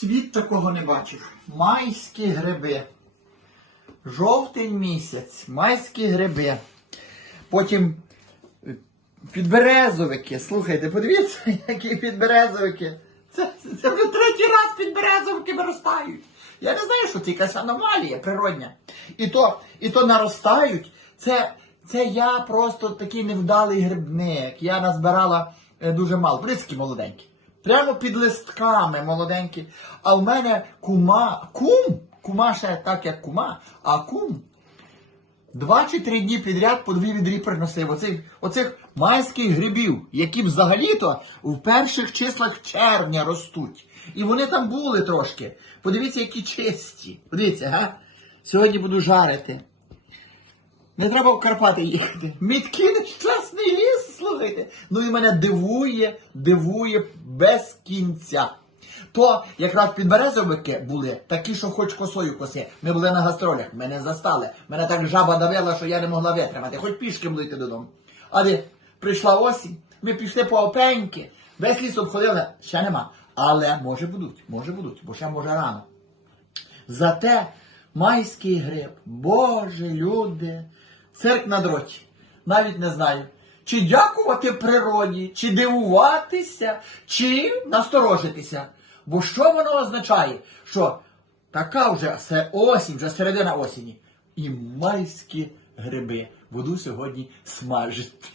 Світ такого не бачив. Майські гриби. Жовтень місяць, майські гриби. Потім е, підберезовики. Слухайте, подивіться, які підберезовики. Це, це вже третій раз підберезовики виростають. Я не знаю, що це якась аномалія природня. І то, і то наростають. Це, це я просто такий невдалий грибник. Я назбирала е, дуже мало. Близькі молоденькі. Прямо під листками молоденькі. А в мене кума, кум, кума ще так, як кума, а кум Два чи три дні підряд по дві відрі приносив оцих, оцих майських грибів, які взагалі-то в перших числах червня ростуть. І вони там були трошки. Подивіться, які чисті. Подивіться, га? Сьогодні буду жарити. Не треба в Карпати їхати. Міткий нещасний ліс, слухайте. Ну і мене дивує, дивує без кінця. То якраз підберезовики були такі, що хоч косою коси. Ми були на гастролях, мене застали. Мене так жаба давила, що я не могла витримати, хоч пішки йти додому. Але прийшла осінь, ми пішли по опеньки, весь ліс обходили, ще нема. Але може будуть, може будуть, бо ще може рано. Зате майський гриб, Боже, люди, цирк на дроті. Навіть не знаю. Чи дякувати природі, чи дивуватися, чи насторожитися. Бо що воно означає? Що така вже осінь, вже середина осені. І майські гриби буду сьогодні смажити.